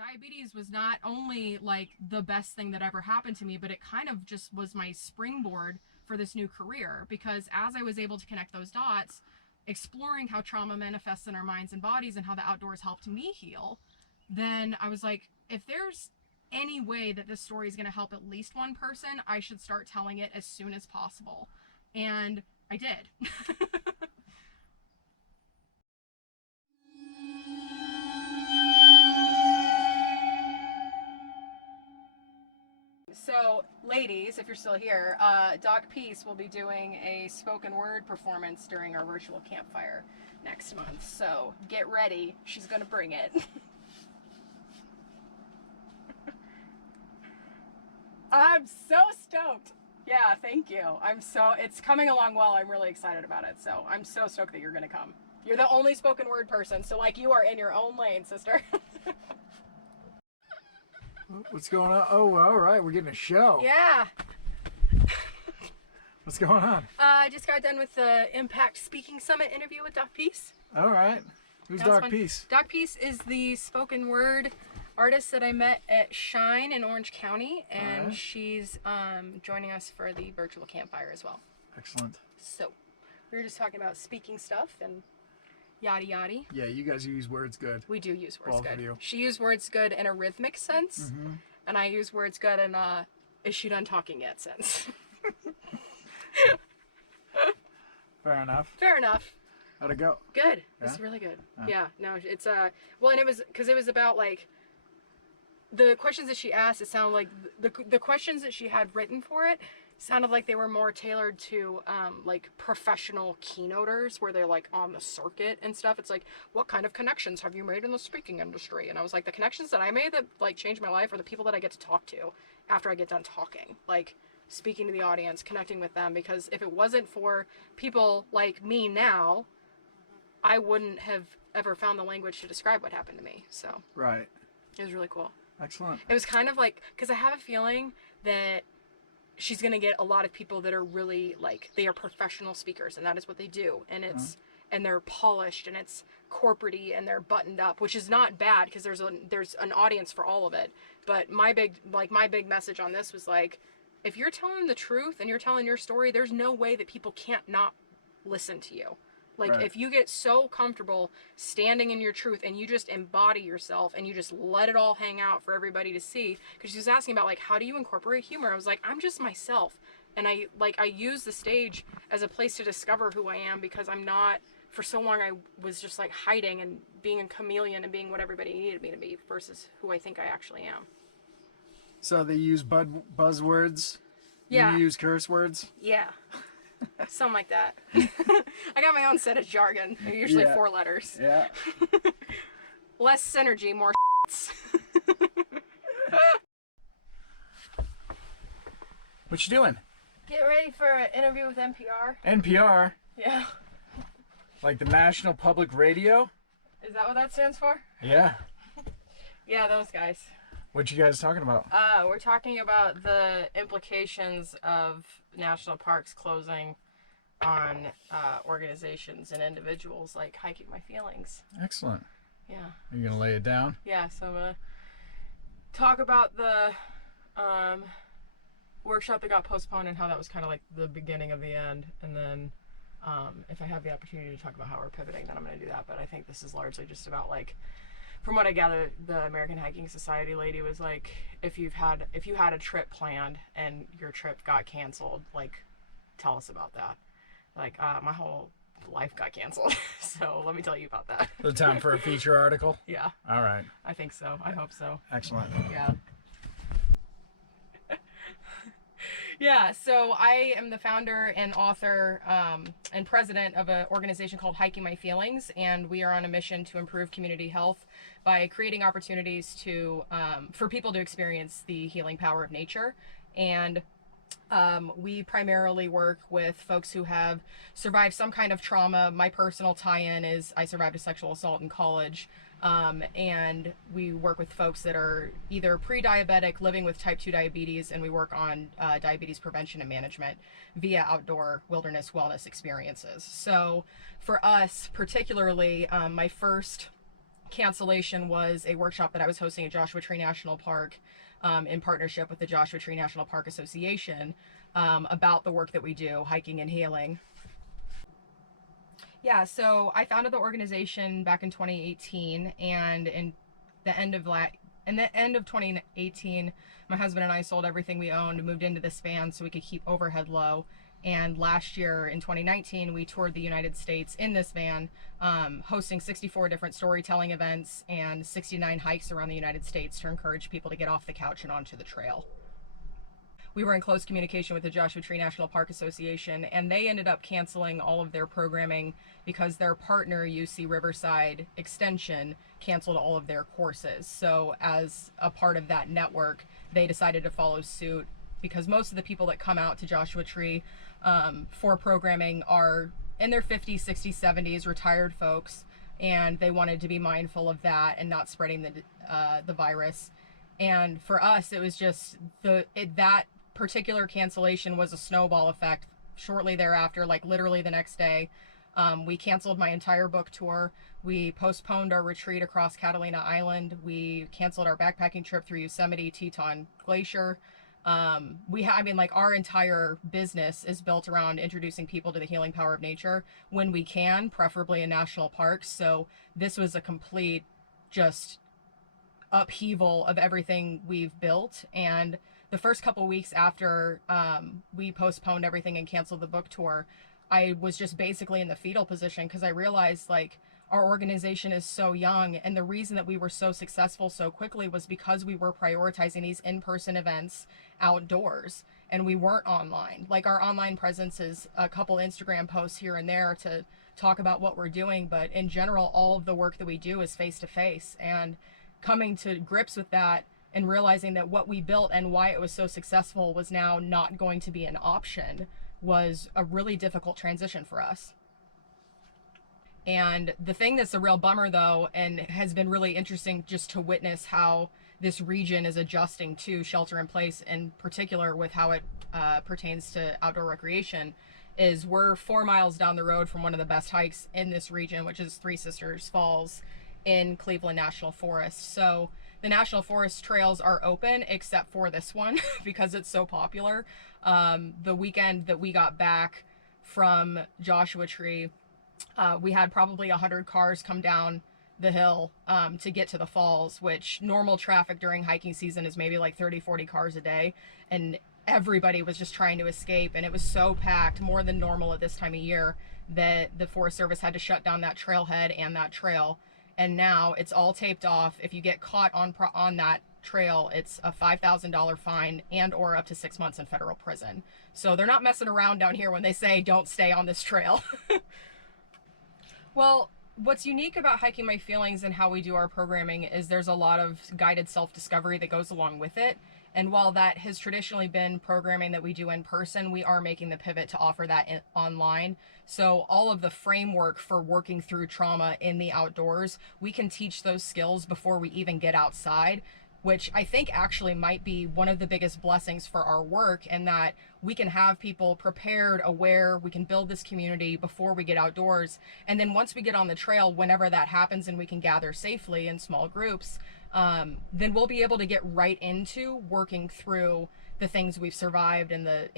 diabetes was not only like the best thing that ever happened to me, but it kind of just was my springboard for this new career, because as I was able to connect those dots, exploring how trauma manifests in our minds and bodies and how the outdoors helped me heal, then I was like, if there's any way that this story is going to help at least one person, I should start telling it as soon as possible. And I did. So, ladies, if you're still here, Doc Peace will be doing a spoken word performance during our virtual campfire next month. So, get ready. She's going to bring it. I'm so stoked. Yeah, thank you. It's coming along well. I'm really excited about it. So, I'm so stoked that you're going to come. You're the only spoken word person. So, like, you are in your own lane, sister. What's going on? Oh, all right. We're getting a show. Yeah. What's going on? I just got done with the Impact Speaking Summit interview with Doc Peace. All right. Who's That was Doc fun. Peace? Doc Peace is the spoken word artist that I met at Shine in Orange County, and Alright. she's joining us for the virtual campfire as well. Excellent. So we were just talking about speaking stuff and yada yada. Yeah, you guys use words good. We do use words Both of good. you. She used words good in a rhythmic sense, and I use words good in a is she done talking yet sense. Fair enough. Fair enough. How'd it go? Good. It's Yeah? really good. Oh. Yeah. No, it's well, and it was because it was about like the questions that she asked. It sounded like the questions that she had written for it sounded like they were more tailored to like professional keynoters where they're like on the circuit and stuff. It's like, what kind of connections have you made in the speaking industry? And I was like, the connections that I made that like changed my life are the people that I get to talk to after I get done talking, like speaking to the audience, connecting with them. Because if it wasn't for people like me now, I wouldn't have ever found the language to describe what happened to me. So Right. it was really cool. Excellent. It was kind of like, because I have a feeling that she's going to get a lot of people that are really like, they are professional speakers and that is what they do. And it's, and they're polished and it's corporate-y and they're buttoned up, which is not bad because there's an audience for all of it. But my big message on this was like, if you're telling the truth and you're telling your story, there's no way that people can't not listen to you. Like, Right. if you get so comfortable standing in your truth and you just embody yourself and you just let it all hang out for everybody to see. Because she was asking about, like, how do you incorporate humor? I was like, I'm just myself. And I use the stage as a place to discover who I am, because I'm not, for so long I was just, like, hiding and being a chameleon and being what everybody needed me to be versus who I think I actually am. So they use buzzwords. Yeah. You use curse words. Yeah. Something like that. I got my own set of jargon. They're usually Yeah. 4 letters. Yeah. Less synergy, more What you doing? Get ready for an interview with NPR. NPR, Yeah. like the National Public Radio. Is that what that stands for? Yeah. Yeah, those guys. What you guys talking about? We're talking about the implications of national parks closing on organizations and individuals, like Hiking My Feelings. Excellent. Yeah. Are you gonna lay it down? Yeah, so I'm gonna talk about the workshop that got postponed and how that was kind of like the beginning of the end, and then if I have the opportunity to talk about how we're pivoting, then I'm gonna do that. But I think this is largely just about, like, from what I gather, the American Hiking Society lady was like, if you had a trip planned and your trip got canceled, like, tell us about that. Like, my whole life got canceled, so let me tell you about that. The time for a feature article? Yeah, All right. I think so. I hope so. Excellent. Yeah. Yeah, so I am the founder and author and president of an organization called Hiking My Feelings, and we are on a mission to improve community health by creating opportunities to for people to experience the healing power of nature. And we primarily work with folks who have survived some kind of trauma. My personal tie-in is I survived a sexual assault in college. And we work with folks that are either pre-diabetic, living with type 2 diabetes, and we work on diabetes prevention and management via outdoor wilderness wellness experiences. So for us particularly, my first cancellation was a workshop that I was hosting at Joshua Tree National Park in partnership with the Joshua Tree National Park Association about the work that we do, hiking and healing. Yeah, so I founded the organization back in 2018, and in the end of 2018, my husband and I sold everything we owned, moved into this van so we could keep overhead low. And last year in 2019, we toured the United States in this van, hosting 64 different storytelling events and 69 hikes around the United States to encourage people to get off the couch and onto the trail. We were in close communication with the Joshua Tree National Park Association, and they ended up canceling all of their programming because their partner, UC Riverside Extension, canceled all of their courses. So as a part of that network, they decided to follow suit, because most of the people that come out to Joshua Tree for programming are in their 50s, 60s, 70s, retired folks, and they wanted to be mindful of that and not spreading the virus. And for us, it was just that particular cancellation was a snowball effect. Shortly thereafter, like literally the next day, we canceled my entire book tour. We postponed our retreat across Catalina Island. We canceled our backpacking trip through Yosemite, Teton Glacier. Our entire business is built around introducing people to the healing power of nature when we can, preferably in national parks. So this was a complete just upheaval of everything we've built. And the first couple weeks after we postponed everything and canceled the book tour, I was just basically in the fetal position, because I realized like our organization is so young, and the reason that we were so successful so quickly was because we were prioritizing these in-person events outdoors, and we weren't online. Like, our online presence is a couple Instagram posts here and there to talk about what we're doing, but in general, all of the work that we do is face-to-face. And coming to grips with that and realizing that what we built and why it was so successful was now not going to be an option was a really difficult transition for us. And the thing that's a real bummer, though, and has been really interesting just to witness how this region is adjusting to shelter in place, in particular with how it pertains to outdoor recreation, is we're 4 miles down the road from one of the best hikes in this region, which is Three Sisters Falls in Cleveland National Forest. So the National Forest trails are open except for this one because it's so popular. The weekend that we got back from Joshua Tree, we had probably 100 cars come down the hill to get to the falls, which normal traffic during hiking season is maybe like 30-40 cars a day, and everybody was just trying to escape. And it was so packed, more than normal at this time of year, that the Forest Service had to shut down that trailhead and that trail. And now it's all taped off. If you get caught on that trail, it's a $5,000 fine and or up to 6 months in federal prison. So they're not messing around down here when they say don't stay on this trail. Well, what's unique about Hiking My Feelings and how we do our programming is there's a lot of guided self-discovery that goes along with it. And while that has traditionally been programming that we do in person, we are making the pivot to offer that online. So all of the framework for working through trauma in the outdoors, we can teach those skills before we even get outside, which I think actually might be one of the biggest blessings for our work, in that we can have people prepared, aware, we can build this community before we get outdoors. And then once we get on the trail, whenever that happens and we can gather safely in small groups, then we'll be able to get right into working through the things we've survived and the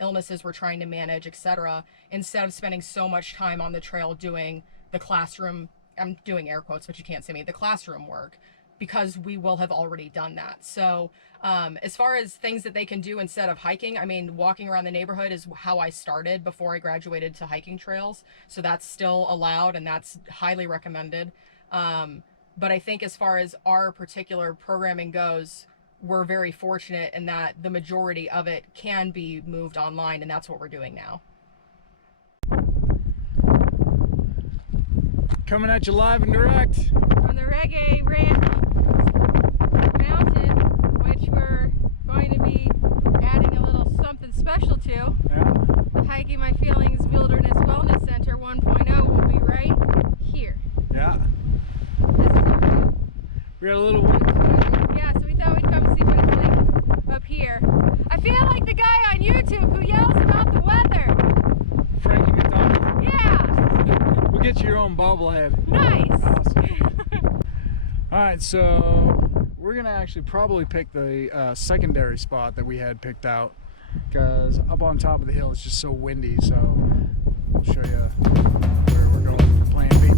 illnesses we're trying to manage, etc., instead of spending so much time on the trail doing the classroom, I'm doing air quotes, but you can't see me, the classroom work, because we will have already done that. So as far as things that they can do instead of hiking, I mean, walking around the neighborhood is how I started before I graduated to hiking trails. So that's still allowed and that's highly recommended. But I think as far as our particular programming goes, we're very fortunate in that the majority of it can be moved online, and that's what we're doing now. Coming at you live and direct from the Reggae Ranch Mountain, which we're going to be adding a little something special to. Yeah. The Hiking My Feelings Wilderness Wellness Center 1.0 will be right here. Yeah. This is our... We got a little wind. Yeah, so we thought we'd come see what it's like up here. I feel like the guy on YouTube who yells about the weather. Frankie McDonald. Yeah. We'll get you your own bobblehead. Nice. Awesome. All right, so we're gonna actually probably pick the secondary spot that we had picked out, because up on top of the hill it's just so windy. So I'll show you where we're going for Plan B.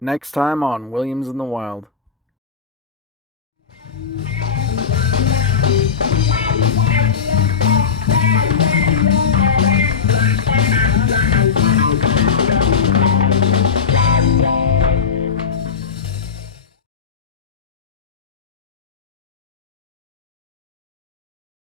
Next time on Williams in the Wild.